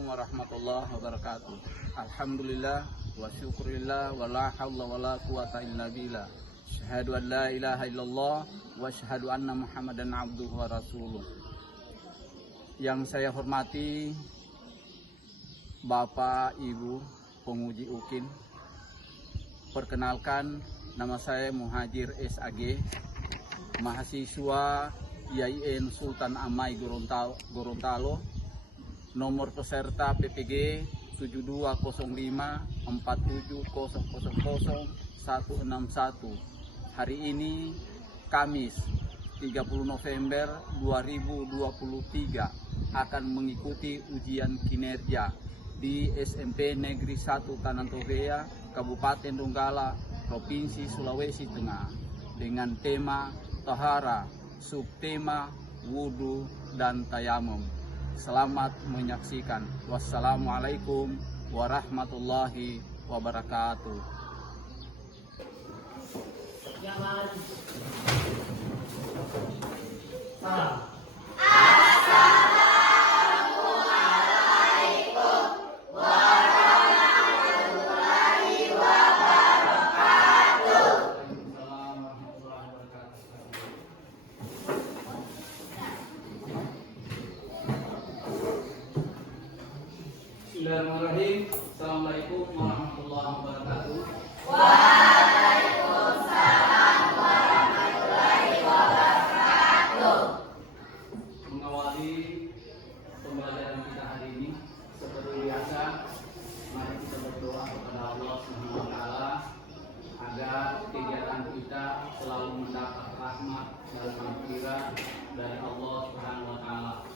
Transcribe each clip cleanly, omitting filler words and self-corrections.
Assalamualaikum warahmatullahi wabarakatuh. Alhamdulillah wa syukurillah wa la hawla wa la quwata illa billah. Syahadu an la ilaha illallah wa syahadu anna Muhammadan abduhu wa rasuluh. Yang saya hormati Bapak, Ibu, penguji UKIN. Perkenalkan, nama saya Muhajir SAG, mahasiswa IAIN Sultan Amai Gorontalo. Nomor peserta PPG 720547000161. Hari ini Kamis 30 November 2023 akan mengikuti ujian kinerja di SMP Negeri 1 Tanantobea, Kabupaten Donggala, Provinsi Sulawesi Tengah dengan tema Tahara, subtema Wudu dan Tayamum. Selamat menyaksikan. Wassalamualaikum warahmatullahi wabarakatuh. Jangan. Assalamualaikum warahmatullahi wabarakatuh. Bismillahirrahmanirrahim. Assalamualaikum warahmatullahi wabarakatuh. Waalaikumsalam warahmatullahi wabarakatuh. Mengawali pembelajaran kita hari ini, seperti biasa, mari kita berdoa kepada Allah Subhanahu wa taala agar kegiatan kita selalu mendapat rahmat dan anugerah dari Allah Subhanahu wa taala.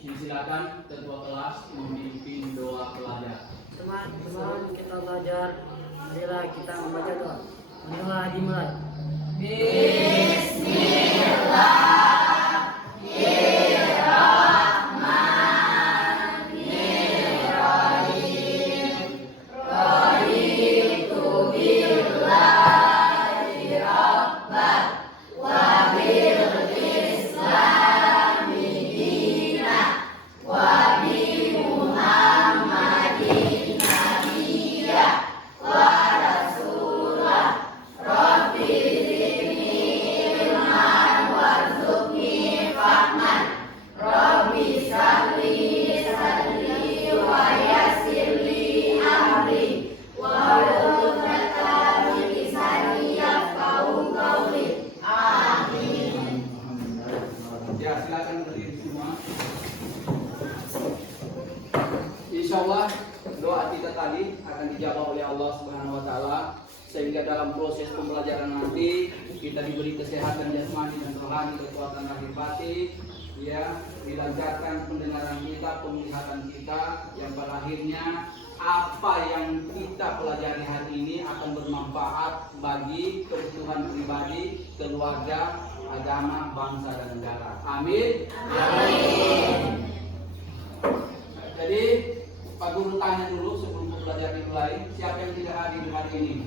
Silakan ketua kelas memimpin doa pelajar. Teman-teman, kita belajar. Marilah kita membaca doa. Doa dimulai. Bismillahirrahmanirrahim. Raditu billahi rabban wa bil islami dinan wa bi Muhammadin nabiyya wa rasulah. Rabbi zidni ilman warzuqni fahman. Rabbi salli wa yassir li amri wahlul 'uqdatam min lisani yafqahu qawli. Amin. Ya, silakan berdiri semua. Insya Allah doa kita tadi akan dijawab oleh Allah Subhanahu wa taala, sehingga dalam proses pembelajaran nanti kita diberi kesehatan jasmani dan rohani, kekuatan lahir batin, ya, dilancarkan pendengaran kita, penglihatan kita, yang pada akhirnya apa yang kita pelajari hari ini akan bermanfaat bagi kebutuhan pribadi, keluarga, agama, bangsa dan negara. Amin. Amin. Jadi Pak Guru tanya dulu sebelum pembelajaran dimulai, siapa yang tidak hadir hari ini?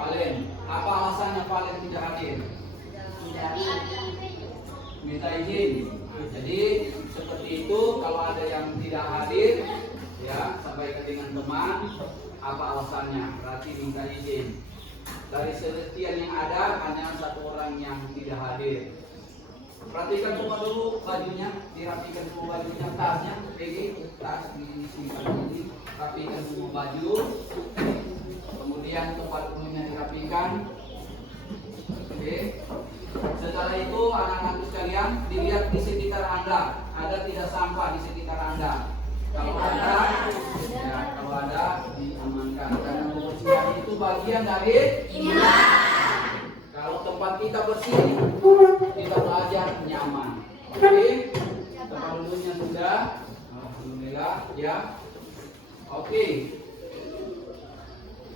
Valen. Apa alasannya Valen tidak hadir? Minta izin. Jadi seperti itu, kalau ada yang tidak hadir, ya sampaikan dengan teman apa alasannya, berarti minta izin. Dari sekian yang ada hanya satu orang yang tidak hadir. Perhatikan semua dulu bajunya, dirapikan semua bajunya, tasnya, tas disimpan ini, rapikan semua baju. Kemudian tempat duduknya dirapikan. Oke. Setelah itu anak-anak sekalian dilihat di sekitar Anda, ada tidak sampah di sekitar Anda. Kalau ada, ya, kalau ada diamankan. Karena kebersihan itu bagian dari Iman. Kalau tempat kita bersih, kita belajar nyaman. Oke, tempat duduknya sudah, alhamdulillah, ya. Oke,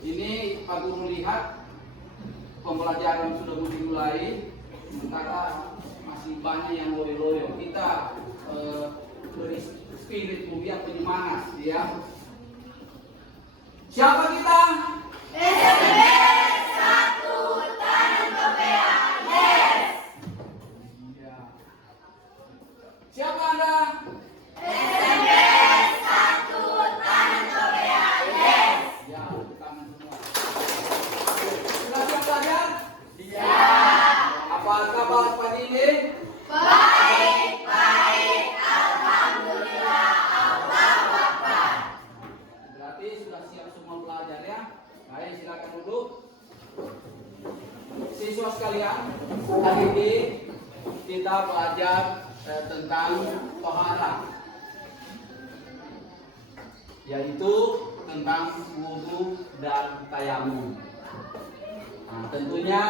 ini Pak Guru lihat pembelajaran sudah dimulai, sementara masih banyak yang loyo-loyo. Kita beri spirit mulia penyemangat, ya. Siapa kita? SMP 1 Tanantobea. Yes. Siapa Anda? SMP silakan duduk. Siswa sekalian, hari ini kita belajar tentang tohara, yaitu tentang wudu dan tayamum. Nah, tentunya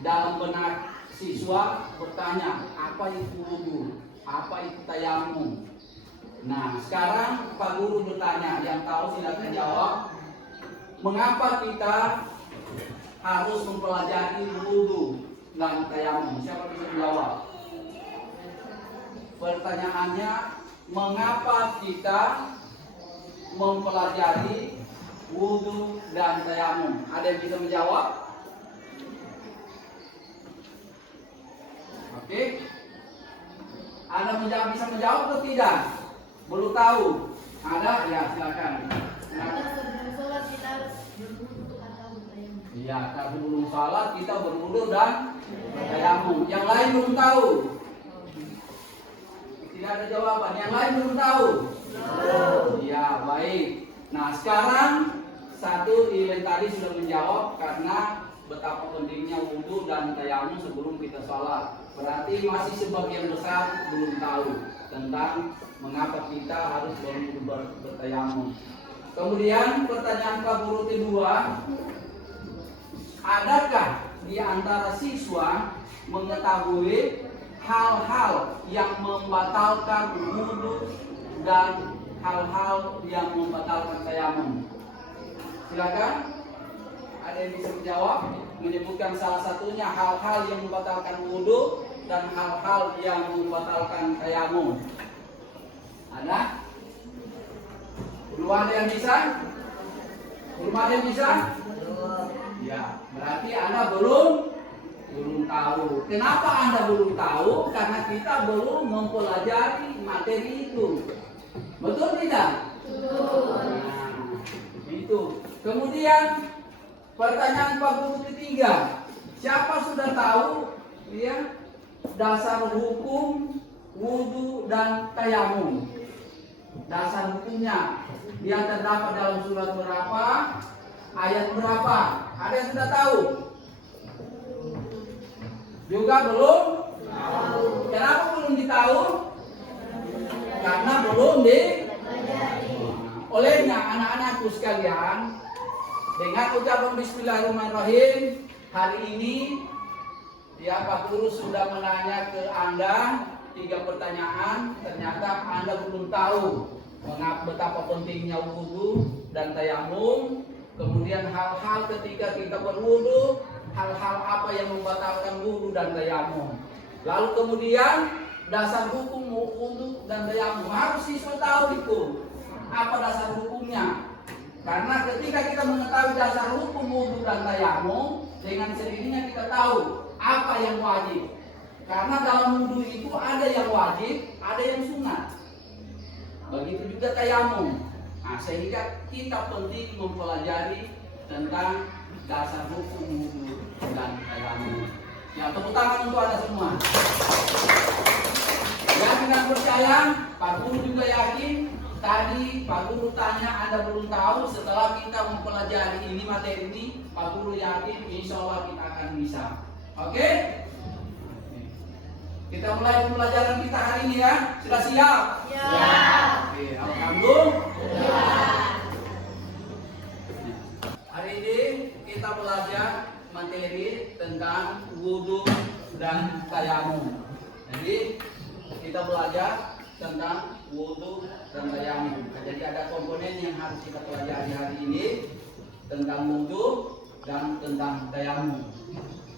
dalam benak siswa bertanya, apa itu wudu, apa itu tayamum. Nah, sekarang Pak Guru bertanya, yang tahu silakan jawab. Mengapa kita harus mempelajari wudu dan tayamum? Siapa bisa menjawab? Pertanyaannya, mengapa kita mempelajari wudu dan tayamum? Ada yang bisa menjawab? Oke. Anda bisa menjawab atau tidak? Belum tahu? Ada? Ya, silakan. Karena sebelum sholat kita harus berwudu atau bertayamum. Iya, karena sebelum sholat kita berwudu dan bertayamum. Yang lain belum tahu? Tidak ada jawaban. Yang lain belum tahu? Iya, baik. Nah, sekarang satu yang tadi sudah menjawab karena betapa pentingnya wudu dan tayamum sebelum kita sholat. Berarti masih sebagian besar belum tahu tentang mengapa kita harus berwudu bertayamum. Kemudian pertanyaan Pak Guru kedua, adakah di antara siswa mengetahui hal-hal yang membatalkan wudu dan hal-hal yang membatalkan tayamum? Silakan. Ada yang bisa menjawab? Menyebutkan salah satunya hal-hal yang membatalkan wudu dan hal-hal yang membatalkan tayamum. Ada? Belum ada yang bisa? Belum ada yang bisa? Ya, berarti Anda belum tahu. Kenapa Anda belum tahu? Karena kita belum mempelajari materi itu. Betul tidak? Betul. Nah, itu. Kemudian pertanyaan Pak Guru ketiga, siapa sudah tahu ya dasar hukum wudu dan tayamum? Dasar hukumnya dia terdapat dalam surat berapa, ayat berapa? Ada yang sudah tahu? Juga belum? Kenapa belum ditahu? Karena belum dipelajari. Olehnya anak-anakku sekalian, dengan ucapan Bismillahirrahmanirrahim, hari ini ya Pak Guru sudah menanya ke Anda 3 pertanyaan. Ternyata Anda belum tahu betapa pentingnya wudu dan tayamum. Kemudian hal-hal ketika kita berwudu, hal-hal apa yang membatalkan wudu dan tayamum. Lalu kemudian dasar hukum wudu dan tayamum, harus siswa tahu itu apa dasar hukumnya. Karena ketika kita mengetahui dasar hukum wudu dan tayamum, dengan sendirinya kita tahu apa yang wajib. Karena dalam wudu itu ada yang wajib, ada yang sunat. Begitu juga tayamum. Nah, sehingga kita penting mempelajari tentang dasar hukum wudu dan tayamum. Ya, tepuk tangan untuk Anda semua. Yang tidak percaya, Pak Guru juga yakin. Tadi Pak Guru tanya, Anda belum tahu. Setelah kita mempelajari ini materi ini, Pak Guru yakin insya Allah kita akan bisa. Oke? Kita mulai pembelajaran kita hari ini ya. Sudah siap? Ya. Oke, alhamdulillah. Hari ini kita belajar materi tentang wudu dan tayamum. Jadi kita belajar tentang wudu dan tayamum. Jadi ada komponen yang harus kita pelajari hari ini tentang wudu dan tentang tayamum.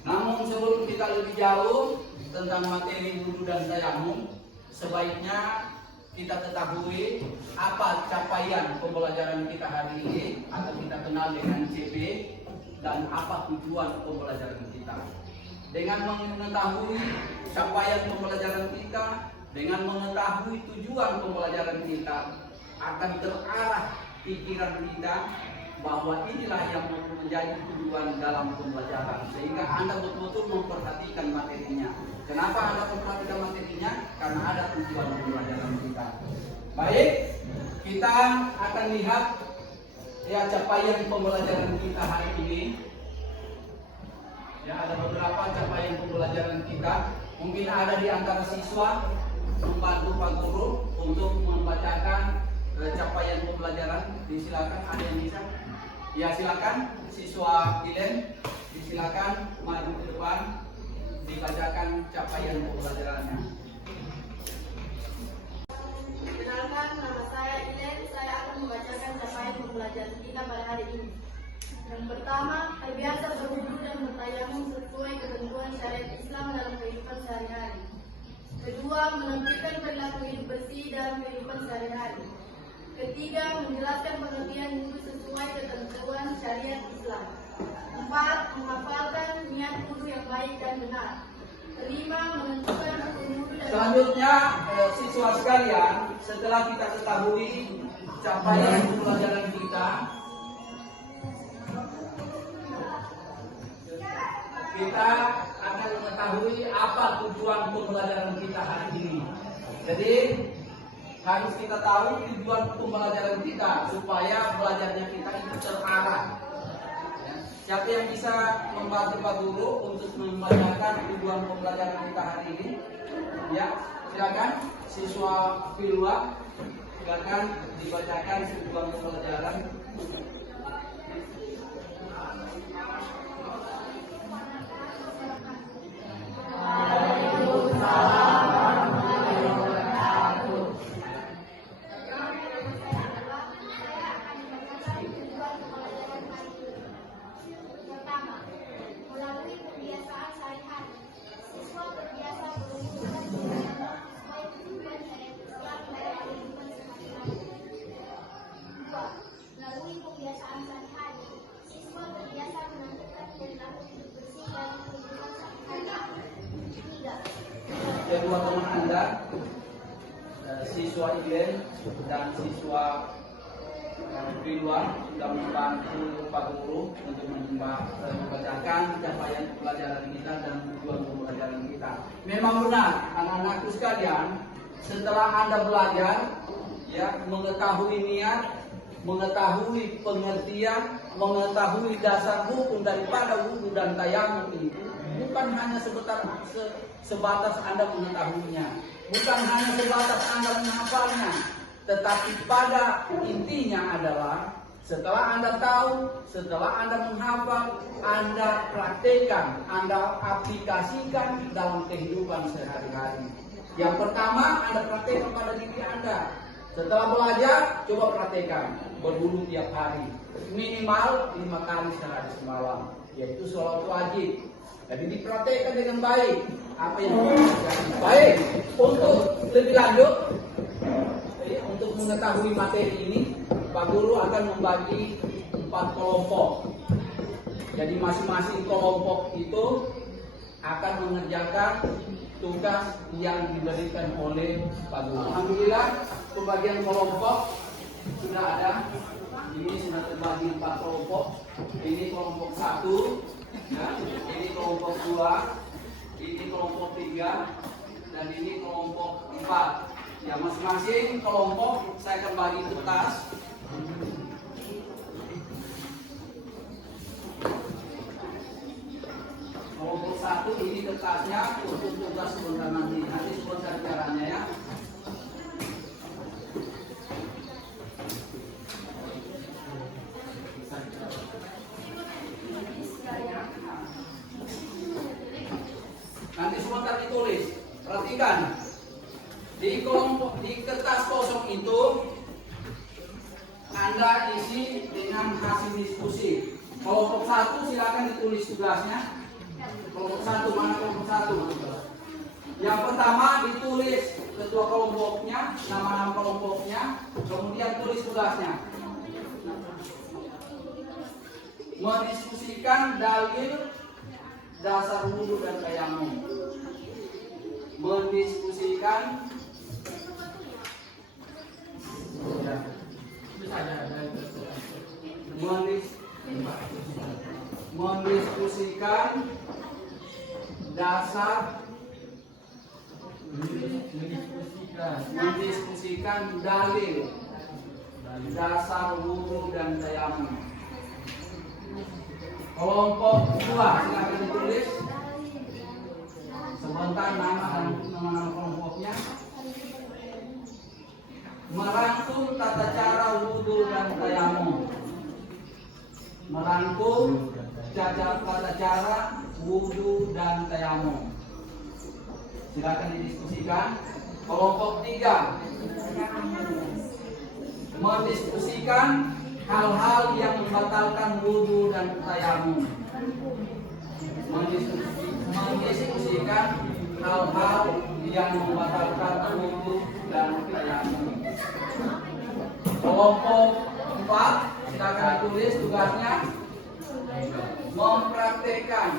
Namun sebelum kita lebih jauh tentang materi wudu dan tayamum, sebaiknya kita ketahui apa capaian pembelajaran kita hari ini atau kita kenal dengan CP dan apa tujuan pembelajaran kita. Dengan mengetahui capaian pembelajaran kita, dengan mengetahui tujuan pembelajaran kita, akan terarah pikiran kita bahwa inilah yang menjadi tujuan dalam pembelajaran, sehingga Anda betul-betul memperhatikan materinya. Kenapa Anda memperhatikan materinya? Karena ada tujuan pembelajaran kita. Baik, kita akan lihat ya capaian pembelajaran kita hari ini. Ya, ada beberapa capaian pembelajaran kita. Mungkin ada di antara siswa membantu Pak Guru untuk membacakan capaian pembelajaran. Disilakan, ada yang bisa? Ya, silakan siswa Ilen, disilakan maju ke depan dibacakan capaian pembelajarannya. Kenalkan, nama saya Ilen. Saya akan membacakan capaian pembelajaran kita pada hari ini. Yang pertama, terbiasa berwudu dan bertayamum sesuai ketentuan syariat Islam dalam kehidupan sehari-hari. Kedua, menampilkan perilaku hidup bersih dalam kehidupan sehari-hari. Ketiga, menjelaskan pengertian wudu sesuai ketentuan syariat Islam. Empat, menghafalkan niat wudu yang baik dan benar. Kelima, menentukan rukun wudu dan Selanjutnya, siswa sekalian, setelah kita ketahui capaian pembelajaran kita, kita akan mengetahui apa tujuan pembelajaran kita hari ini. Jadi harus kita tahu tujuan pembelajaran kita supaya belajarnya kita itu terarah. Ya. Siapa yang bisa membantu Pak Guru untuk membacakan tujuan pembelajaran kita hari ini? Ya, silakan siswa Filwa, silakan dibacakan tujuan pembelajaran. Pertama, melalui kebiasaan sehari-hari, siswa terbiasa berwudu dan bertayamum sesuai ketentuan syariat Islam dalam kehidupan sehari-hari. Dua, melalui kebiasaan sehari-hari, siswa terbiasa menentukan perilaku hidup bersih dalam kehidupan sehari-hari. Tiga, Kedua teman Anda, siswa Ilen dan siswa Filwa sudah membantu Pak Guru untuk membacakan capaian pelajaran kita dan tujuan pembelajaran kita. Memang benar, anak-anakku sekalian, setelah Anda belajar, ya, mengetahui niat, mengetahui pengertian, mengetahui dasar hukum daripada wudu dan tayamum itu, bukan hanya sebatas Anda mengetahuinya, bukan hanya sebatas Anda menghafalnya, tetapi pada intinya adalah setelah Anda tahu, setelah Anda menghafal, Anda praktekkan, Anda aplikasikan dalam kehidupan sehari-hari. Yang pertama, Anda praktekkan pada diri Anda. Setelah belajar, coba praktekkan berwudu tiap hari, minimal 5 kali sehari semalam, yaitu sholat wajib. Jadi dipraktekkan dengan baik. Apa yang dipraktekkan baik. Untuk lebih lanjut, untuk mengetahui materi ini, Pak Guru akan membagi 4 kelompok. Jadi masing-masing kelompok itu akan mengerjakan tugas yang diberikan oleh Pak Guru. Alhamdulillah, pembagian kelompok sudah ada. Ini sudah terbagi 4 kelompok. Ini kelompok 1, ya. Ini kelompok 2, ini kelompok 3, dan ini kelompok 4. Ya, masing-masing kelompok saya akan bagi kertas. Kelompok 1 ini kertasnya untuk tugas sebentar nanti sebentar caranya, ya. Nanti sebentar ditulis. Perhatikan. Di kertas kosong itu Anda isi dengan hasil diskusi. Kelompok 1 silakan ditulis tugasnya. Kelompok 1, mana kelompok 1? Yang pertama ditulis ketua kelompoknya, nama-nama kelompoknya, kemudian tulis tugasnya. Mendiskusikan dalil dasar wudu dan tayamum. Mendiskusikan mendiskusikan dasar mendiskusikan dalil dasar wudu dan tayamum. Kelompok 2 silakan ditulis sebentar nama dan nama kelompoknya. Merangkum tata cara wudu dan tayamum. Merangkum tata cara wudu dan tayamum. Silakan didiskusikan. Kelompok 3 mendiskusikan hal-hal yang membatalkan wudu dan tayamum. Mendiskusikan hal-hal yang membatalkan wudu dan tayamum. Kelompok 4 silakan ditulis tugasnya. Mempraktekkan,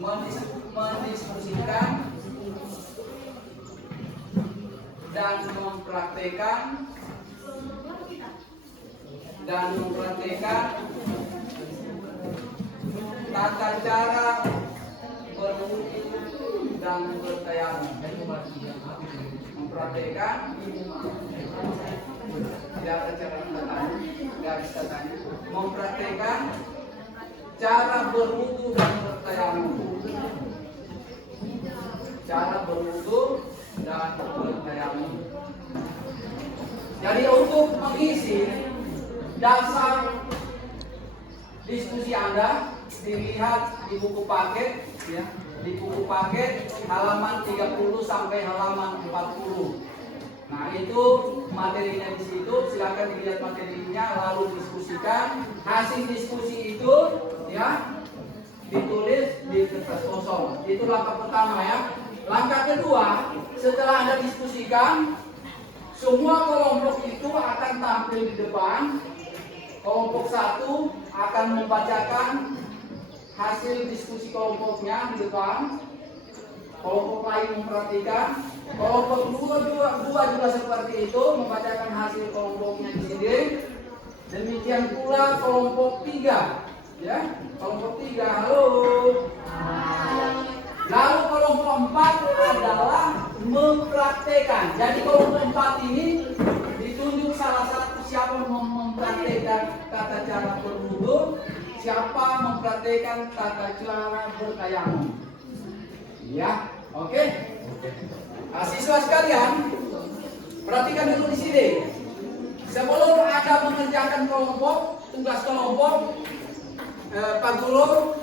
mendiskusikan dan mempraktekkan tata cara berwudu dan bertayamum. Mempraktekkan tidak ada cara garis katanya. Mempraktekkan cara berwudu dan bertayamum. Cara berwudu dan bertayamum. Jadi untuk mengisi dasar diskusi Anda dilihat di buku paket ya, di buku paket halaman 30 sampai halaman 40. Nah, itu materinya di situ, silakan dilihat materinya lalu diskusikan. Hasil diskusi itu ya ditulis di kertas kosong. Itu langkah pertama ya. Langkah kedua, setelah Anda diskusikan, semua kelompok itu akan tampil di depan. Kelompok 1 akan membacakan hasil diskusi kelompoknya di depan. Kelompok lain memperhatikan. Kelompok 2 juga seperti itu, membacakan hasil kelompoknya di sini. Demikian pula kelompok 3, ya. Kelompok 3, halo. Lalu kelompok 4 adalah mempraktekkan. Jadi kelompok 4 ini ditunjuk salah satu siapa mempraktekkan tata cara berwudu, siapa mempraktekkan tata cara bertayamum. Ya, oke. Nah, siswa sekalian, perhatikan dulu di sini. Sebelum Anda mengerjakan kelompok, tugas kelompok, Pak Guru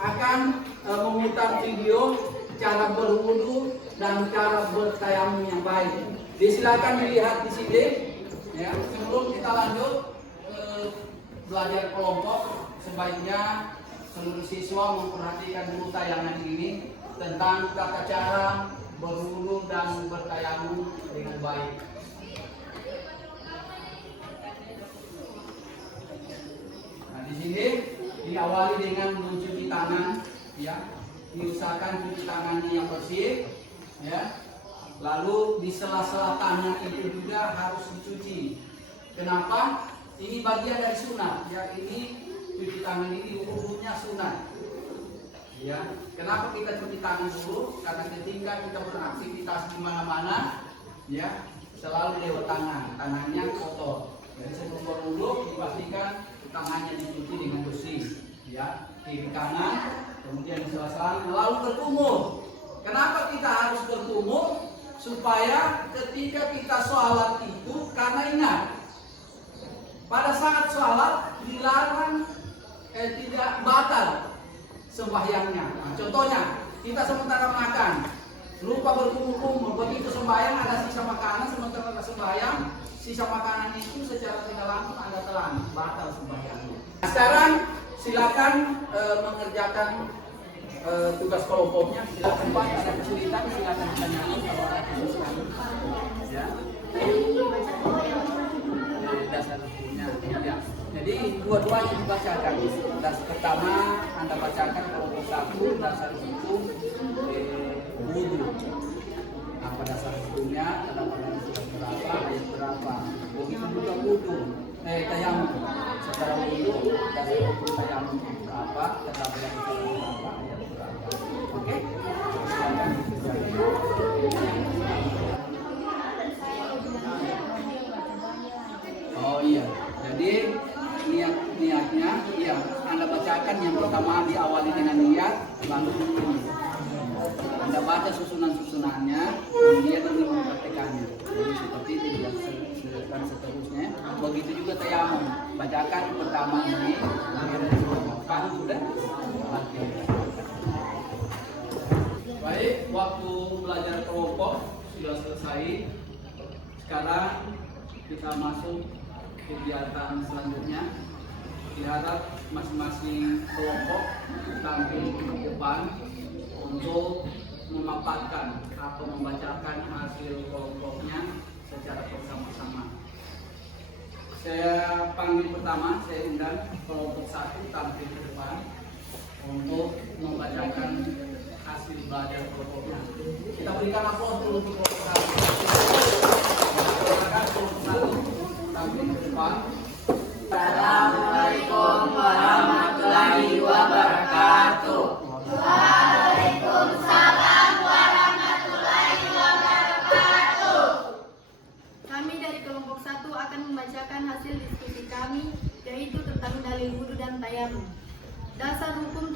akan memutar video cara berwudu dan cara bertayamum yang baik. Disilakan dilihat di sini. Ya, sebelum kita lanjut belajar kelompok, sebaiknya seluruh siswa memperhatikan dulu tayangan ini tentang tata cara berwudu dan bertayamum dengan baik. Nah, di sini diawali dengan mencuci tangan, ya. Diusahakan cuci tangannya yang bersih, ya. Lalu di sela-sela tangan itu juga harus dicuci. Kenapa? Ini bagian dari sunat, ya. Ini cuci tangan ini hukumnya sunat. Ya, kenapa kita cuci tangan dulu? Karena ketika kita beraktivitas di mana-mana, ya, selalu lewat tangannya kotor. Jadi sebelum berwudu dipastikan tangannya dicuci dengan bersih, ya, kiri kanan, kemudian sela-sela, lalu berkumur. Kenapa kita harus berkumur? Supaya ketika kita sholat itu, karena ingat, pada saat sholat dilarang tidak batal sembahyangnya. Nah, contohnya, kita sementara makan, lupa berkumur-kumur, begitu sembahyang ada sisa makanan, sementara sembahyang, sisa makanan itu secara tidak langsung Anda telan, batal sembahyangnya. Nah, sekarang silakan mengerjakan tugas kelompoknya. Silakan Pak, ada kesulitan silakan ditanyakan kalau ada kesulitan. Ya. Dasar hukumnya. Ya. Jadi dua-duanya dibacakan. Dasar pertama Anda bacakan kelompok 1 dasar hukum wudu. Apa dasar hukumnya? Ada pada surat berapa, ayat berapa. Begitu juga wudu. Tayamum. Secara wudu dasar hukum tayamum berapa? Terdapat yang berapa? Ayat berapa? Oke? Oh iya, jadi niatnya, ya Anda bacakan yang pertama diawali dengan niat, lalu ini. Anda baca susunan-susunannya, kemudian nanti mempraktekannya. Jadi seperti itu juga dan seterusnya. Begitu juga tayamum, bacakan pertama ini, kemudian sudah. Oke. Baik, waktu belajar kelompok sudah selesai. Sekarang kita masuk kegiatan selanjutnya. Diharap masing-masing kelompok tampil di depan untuk memaparkan atau membacakan hasil kelompoknya secara bersama-sama. Saya panggil pertama, saya undang kelompok 1 tampil ke depan untuk membacakan hasil belajar kelompoknya. Kita berikan aplaus dulu untuk kelompok 1. Silakan kelompok 1 tampil ke depan. Assalamualaikum warahmatullahi wabarakatuh. Waalaikumsalam warahmatullahi wabarakatuh. Kami dari kelompok 1 akan membacakan hasil diskusi kami, yaitu tentang dalil wudhu dan tayamum. Dasar hukum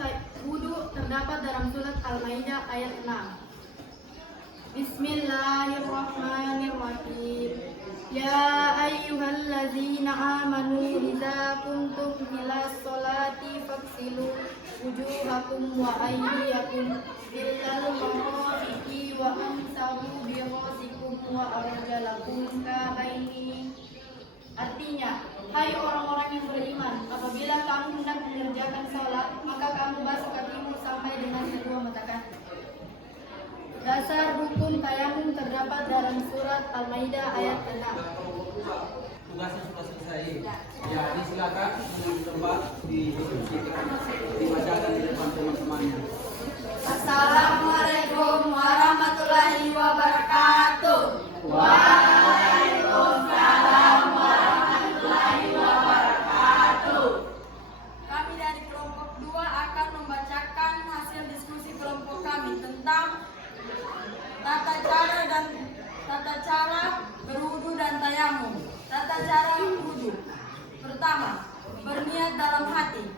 wudhu terdapat dalam surat Al-Maidah ayat 6. Bismillahirrahmanirrahim. Ya ayyuhallazina amanu idza kuntum ilas sholati faghsilu wujuhakum wa aydiyakum ilal marafiqi wa amsahu bi ra'sikum wa arjalakum ka'aini. Artinya, hai orang-orang yang beriman, apabila kamu hendak mengerjakan sholat, maka kamu basuh kakimu sampai dengan kedua mata kaki. Dasar hukum tayamum terdapat dalam surat Al-Maidah ayat 6. Tugasnya sudah selesai. Ya, silakan mengambil tempat didiskusikan, dibacakan di depan teman-temannya. Assalamualaikum warahmatullahi wabarakatuh. Waalaikumsalam warahmatullahi wabarakatuh. Kami dari kelompok 2 akan membacakan hasil diskusi kelompok kami tentang tata cara berwudu dan tayamum. Tata cara wudu. Pertama, berniat dalam hati.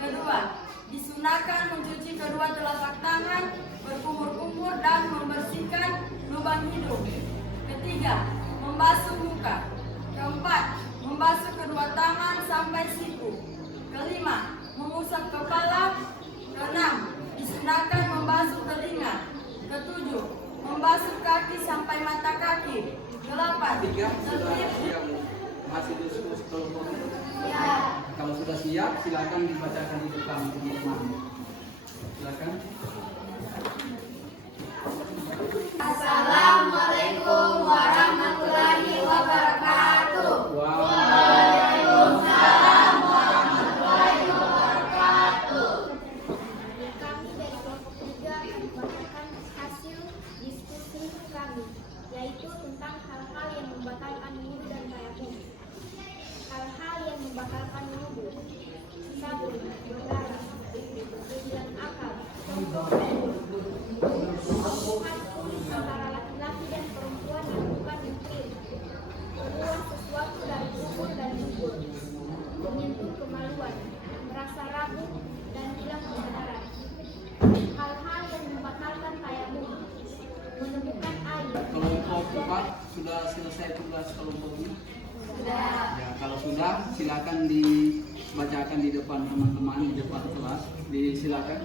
Kedua, disunahkan mencuci kedua telapak tangan, berkumur-kumur dan membersihkan lubang hidung. Ketiga, membasuh muka. Keempat, membasuh kedua tangan sampai siku. Kelima, mengusap kepala. Keenam, disunahkan membasuh telinga. Ketujuh, membasuh kaki sampai mata kaki. 8, Masih diskusi kelompok. ya. Kalau sudah siap, silakan dibacakan di depan teman-teman. Silakan. Assalamualaikum warahmatullahi wabarakatuh. Waalaikumsalam warahmatullahi wabarakatuh. Kami dari kelompok 3 akan membacakan hasil diskusi kami, yaitu tentang hal-hal yang membatalkan wudhu dan tayamum. Hal-hal yang membatalkan wudhu: 1. Berdarah, kehilangan akal, hubungan antara laki-laki dan perempuan yang bukan intim, keluar sesuatu dari kubur dan dubur, menyentuh kemaluan, merasa ragu dan hilang kebenaran. Hal-hal yang membatalkan tayamum: menemukan air. Kelompok 4 sudah selesai tugas kelompoknya. Sudah. Ya, kalau sudah, silakan dibacakan di depan teman-teman di depan kelas. Silakan.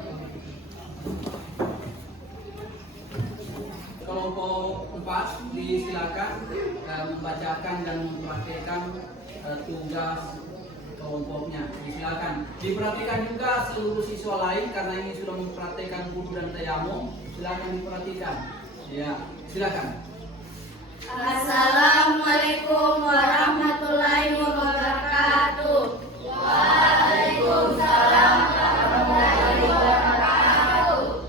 Kelompok 4 disilakan membacakan dan mempraktikkan tugas kelompoknya. Silakan. Diperhatikan juga seluruh siswa lain karena ini sudah mempraktikkan wudhu dan tayamum. Silakan diperhatikan. Ya, silakan. Assalamualaikum warahmatullahi wabarakatuh. Waalaikumsalam warahmatullahi wabarakatuh.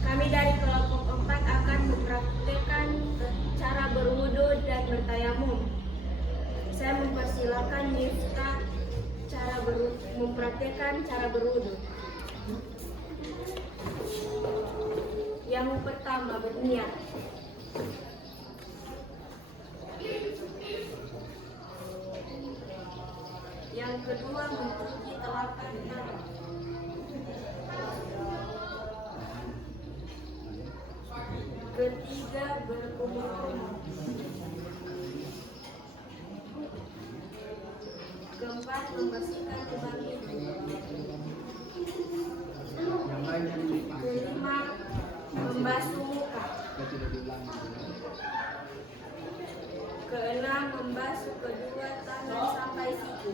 Kami dari kelompok 4 akan mempraktikkan cara berwudu dan bertayamum. Saya mempersilakan Miftah mempraktikkan cara berwudu. Yang pertama, berniat. kedua mencuci telapak tangan. Ketiga berkumur-kumur. Keempat membersihkan lubang hidung. Yang lain yang dipakai. Kelima membasuh muka. Tidak diulangi. Keenam membasuh kedua tangan sampai siku.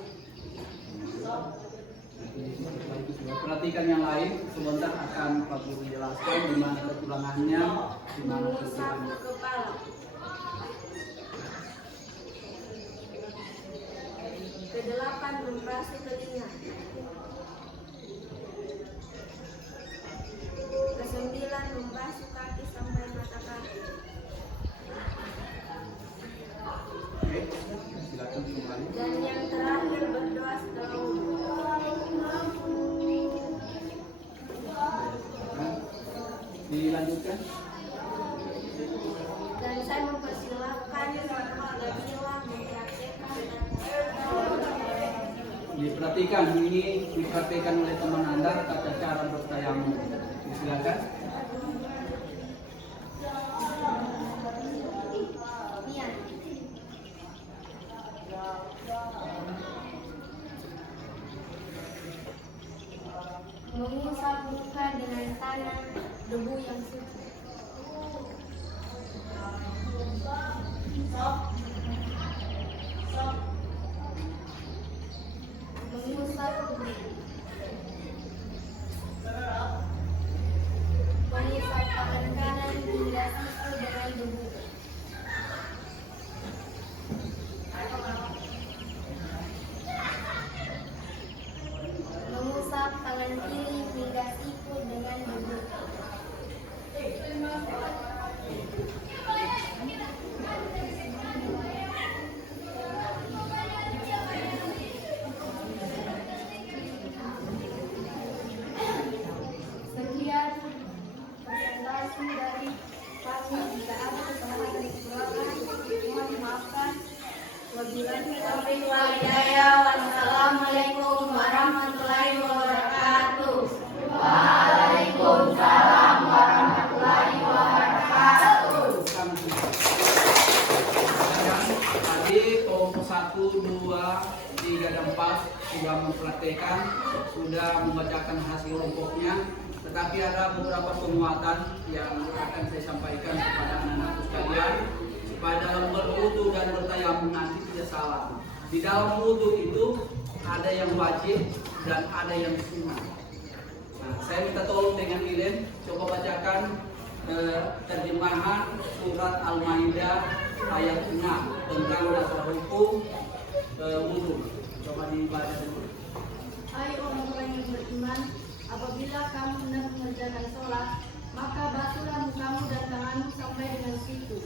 Perhatikan yang lain, sebentar akan Pak Guru jelaskan di mana kekurangannya, di mana Mengusap kekurangannya. kepala. Kedelapan membasuh telinga. Kesembilan membasuh kaki sampai mata kaki. Oke, silakan kembali. Dan yang terakhir berdoa setelah wudhu. Dilanjutkan. Dan saya mempersilahkan Nabila mempraktekkan. Diperhatikan, ini dipraktikkan oleh teman Anda tata cara bertayamum. Silakan. Niat. Mengusap muka dengan tangan debu yang suci. Mengusap kulit. Mengusap tangan kanan hingga siku dengan debu. Mengusap tangan kiri hingga siku dengan debu. Sekian presentasi dari kami. Jika ada kesalahan dan kekurangan, mohon dimaafkan. Wabillahi taufiq wal hidayah. Wassalamualaikum warahmatullahi wabarakatuh. Waalaikumsalam warahmatullahi wabarakatuh. Tadi kelompok 1, 2, 3, dan 4 sudah mempraktekkan, sudah membacakan hasil kelompoknya. Tetapi ada beberapa penguatan yang akan saya sampaikan kepada anak-anak sekalian supaya dalam berwudu dan bertayamum nanti tidak salah. Di dalam wudu itu ada yang wajib dan ada yang sunnah. Nah, saya minta tolong dengan Ilen, coba bacakan terjemahan surat Al-Maidah ayat 6 tentang dasar hukum wudu. Coba dibaca dulu. Hai orang-orang yang beriman, apabila kamu hendak mengerjakan sholat, maka basuhlah mukamu dan tanganmu sampai dengan siku,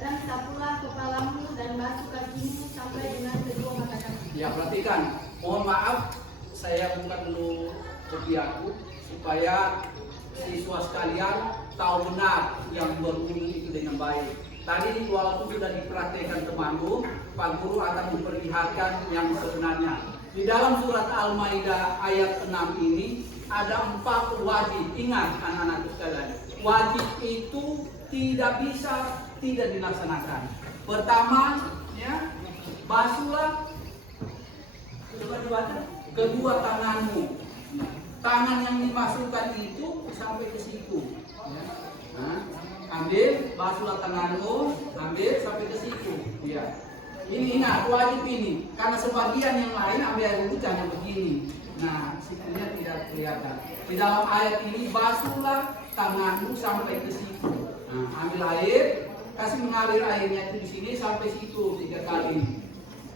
dan sapulah kepalamu dan basuh kakimu sampai dengan kedua mata kaki. Ya, perhatikan. Mohon maaf, saya buka dulu kopiaku supaya siswa sekalian tahu benar yang berwudu itu dengan baik. Tadi walaupun sudah dipraktekkan temanku, Pak Guru akan memperlihatkan yang sebenarnya. Di dalam surat Al-Maidah ayat 6 ini ada 4 wajib. Ingat anak-anak sekalian, wajib itu tidak bisa tidak dilaksanakan. Pertama, ya, basuhlah kedua tanganmu. Tangan yang dimasukkan itu sampai ke siku. Ya. Nah, ambil, basuhlah tanganmu, ambil sampai ke siku. Ya. Ini ingat, wajib ini. Karena sebagian yang lain ambil air wudhu hanya begini. Nah, sikunya tidak kelihatan. Di dalam ayat ini, basuhlah tanganmu sampai ke siku. Nah, ambil air, kasih mengalir airnya itu di sini sampai situ 3 kali.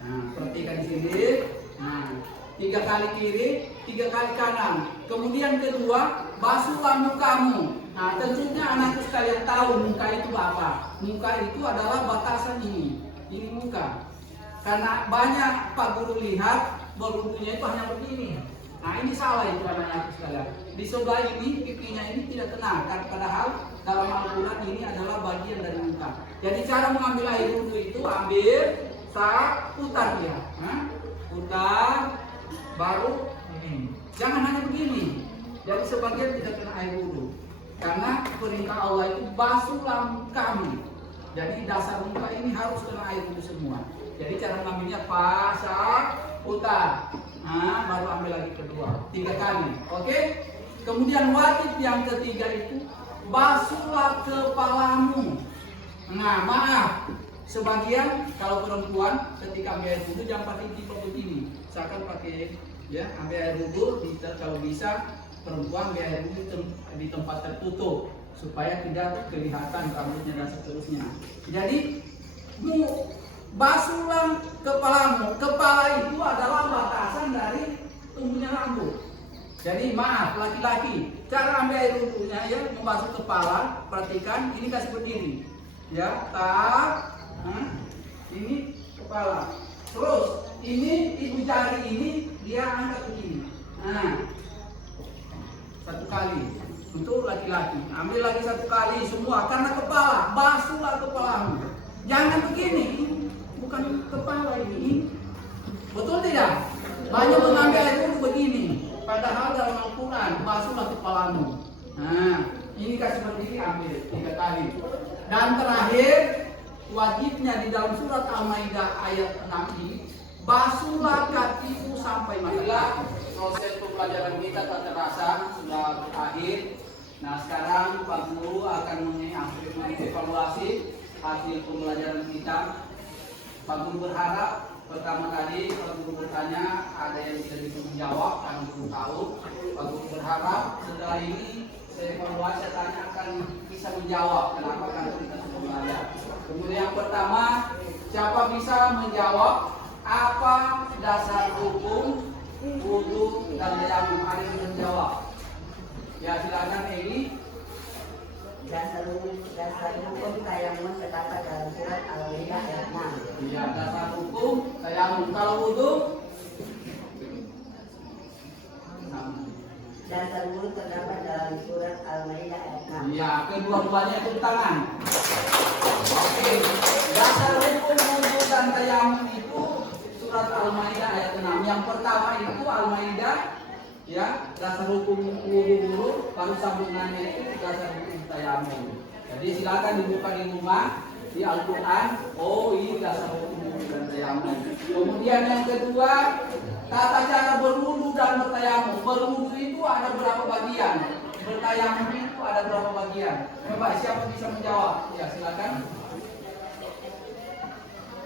Nah, perhatikan di sini. Nah, 3 kali kiri, 3 kali kanan. Kemudian kedua, basuhlah mukamu. Nah, tentunya anak sekalian tahu muka itu apa. Muka itu adalah batasan ini. Ini muka. Karena banyak Pak Guru lihat berwudunya itu hanya begini. Nah, ini salah itu anak-anak sekalian. Di sebelah ini pipinya ini tidak kena. Padahal dalam Al-Quran ini adalah bagian dari muka. Jadi cara mengambil air wudhu itu ambil, putar dia. Putar, baru ini. Jangan hanya begini. Jadi sebagian tidak kena air wudhu. Karena perintah Allah itu basuhlah kami. Jadi dasar muka ini harus kena air wudhu semua. Jadi cara mengambilnya pasak putar. Nah, baru ambil lagi kedua. 3 kali. Oke? Kemudian wajib yang ketiga itu basuhlah kepalamu. Nah, maaf. Sebagian kalau perempuan ketika ambil air wudhu jangan pakai tipe begini. Misalkan pakai ya, ambil air wudhu kalau bisa perempuan ambil air wudhu di tempat tertutup supaya tidak kelihatan rambutnya dan seterusnya. Jadi basuhlah kepalamu. Kepala itu adalah batasan dari tumbuhnya rambut. Jadi maaf laki-laki, cara ambil air wudhunya ya membasuh kepala. Perhatikan ini kasih berdiri. Ya, ini kepala. Terus ini ibu jari ini dia angkat begini. Nah, 1 kali untuk laki-laki. Ambil lagi 1 kali semua karena kepala. Basuhlah kepalamu. Jangan begini. Bukan kepala ini. Betul tidak? Banyak mengambil air wudhu begini. Padahal dalam Al-Quran basuhlah kepalamu. Nah, ini kasih berdiri ambil 3 kali. Dan terakhir wajibnya di dalam surat Al-Maidah ayat 6 ini basuhlah kakimu sampai mata. Proses pembelajaran kita tak terasa sudah berakhir. Nah, sekarang Pak Guru akan mengevaluasi hasil pembelajaran kita. Pak Guru berharap pertama kali Pak Guru bertanya ada yang tidak bisa menjawab karena belum tahu. Pak Guru berharap setelah ini saya evaluasi tanya akan bisa menjawab kenapa karena kita sudah belajar. Kemudian yang pertama, siapa bisa menjawab apa dasar hukum wudhu dan tayamum? Ada yang menjawab? Ya silakan Egi. Dasar hukum tayamum terdapat dalam surat Al-Maidah ayat 6. Ya, dasar hukum tayamum. Kalau wudhu? Dasar wudhu terdapat dalam surat Al-Maidah ayat 6. Ya, kedua-duanya itu tangan. Oke, dasar hukum wudhu dan tayamum itu surat Al-Maidah ayat 6. Yang pertama itu Al-Maidah, ya, dasar hukum wudhu dulu, baru sambungannya itu dasar hukum tayamum. Jadi silakan dibuka di rumah di Al-Quran. Oh, ini dasar hukum wudhu dan tayamum. Kemudian yang kedua, tata cara berwudhu dan bertayamum. Berwudhu itu ada berapa bagian? Bertayamum itu ada berapa bagian? Coba siapa bisa menjawab? Ya silakan.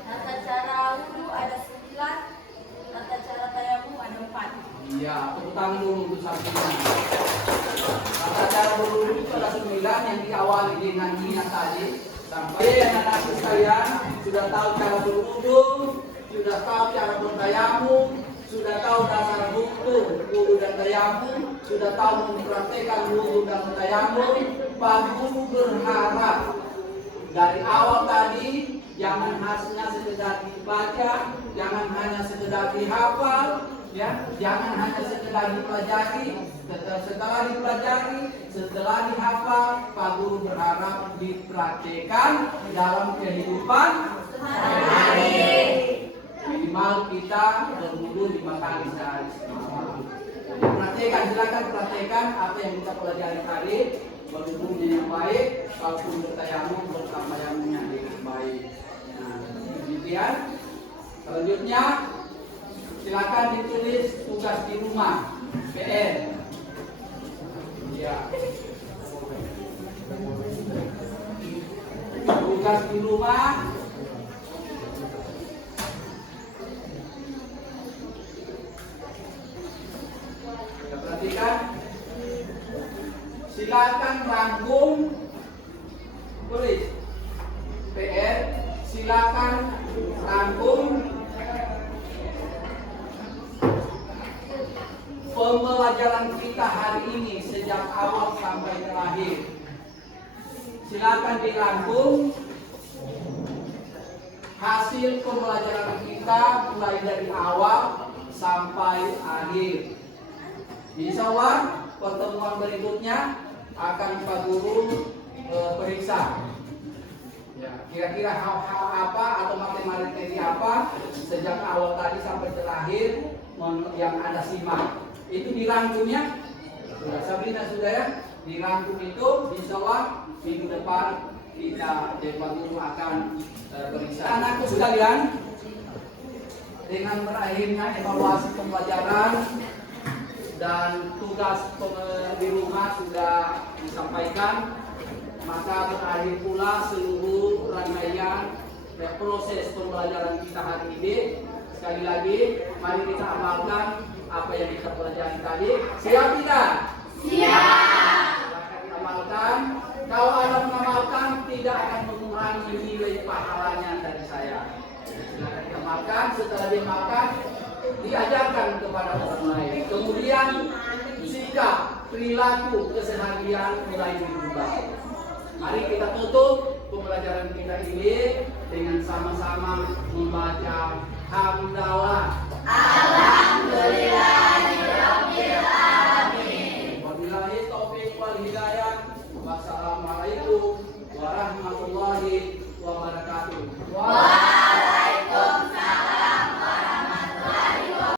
Tata cara wudhu ada 9, tata cara tayamum ada 4. Iya, tepuk tangan dulu untuk satunya. Tata cara berwudhu itu ada 9 yang diawali dengan niat tadi. Sampai anak-anak sekalian sudah tahu cara berwudhu, sudah tahu cara bertayamum, sudah tahu dasar hukum wudhu dan tayamum, sudah tahu mempraktekkan wudhu dan tayamum. Pak Guru berharap dari awal tadi jangan hanya sekedar dibaca, jangan hanya sekedar dihafal, ya, jangan hanya sekedar dipelajari. Setelah dipelajari, setelah dihafal, Pak Guru berharap dipraktekkan dalam kehidupan sehari-hari. Minimal kita berwudhu 5 kali sehari. Praktekkan, silakan praktekkan apa yang kita pelajari tadi. Berwudhunya yang baik, kalaupun bertayamum bertayamumnya dengan baik. Nah, demikian. Selanjutnya, silakan ditulis tugas di rumah, PR. Ya. Tugas di rumah. Perhatikan, silakan rangkum, tulis PR, silakan rangkum pembelajaran kita hari ini sejak awal sampai terakhir. Silakan dirangkum hasil pembelajaran kita mulai dari awal sampai akhir. Insya Allah pertemuan berikutnya akan Pak Guru periksa. Ya, kira-kira hal-hal apa atau materi apa sejak awal tadi sampai terakhir yang Anda simak. Itu dirangkumnya. Sudah, Sabrina sudah ya? Dirangkum itu, insya Allah minggu depan kita Dewan Guru akan periksa. Anakku sekalian, dengan berakhirnya evaluasi pembelajaran dan tugas di rumah sudah disampaikan, maka berakhir pula seluruh rangkaian proses pembelajaran kita hari ini. Sekali lagi, mari kita amalkan apa yang kita pelajari tadi. Siap tidak? Siap. Silahkan diamalkan. Kalau Anda mengamalkan, tidak akan mengurangi nilai pahalanya dari saya. Silahkan diamalkan. Setelah diamalkan, diajarkan kepada orang lain. Kemudian sikap, perilaku, keseharian mulai dirubah. Mari kita tutup pembelajaran kita ini dengan sama-sama membaca hamdalah. Alhamdulillah.